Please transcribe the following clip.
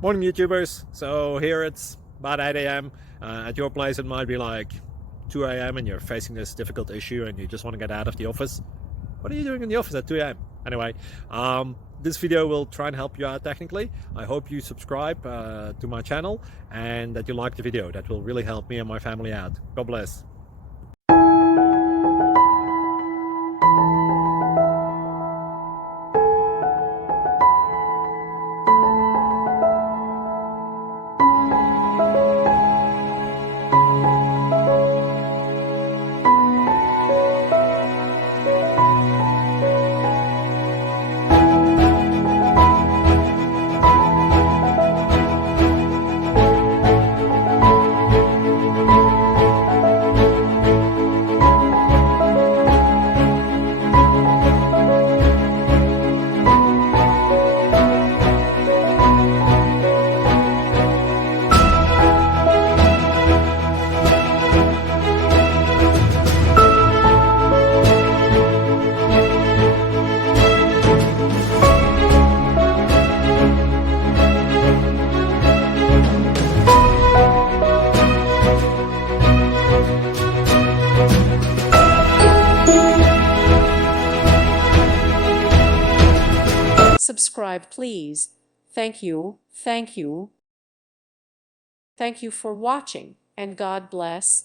Morning YouTubers. So here it's about 8 a.m. At your place it might be like 2 a.m. and you're facing this difficult issue and you just want to get out of the office. What are you doing in the office at 2 a.m.? Anyway, this video will try and help you out technically. I hope you subscribe to my channel and that you like the video. That will really help me and my family out. God bless. Subscribe, please. Thank you. Thank you. Thank you for watching, and God bless.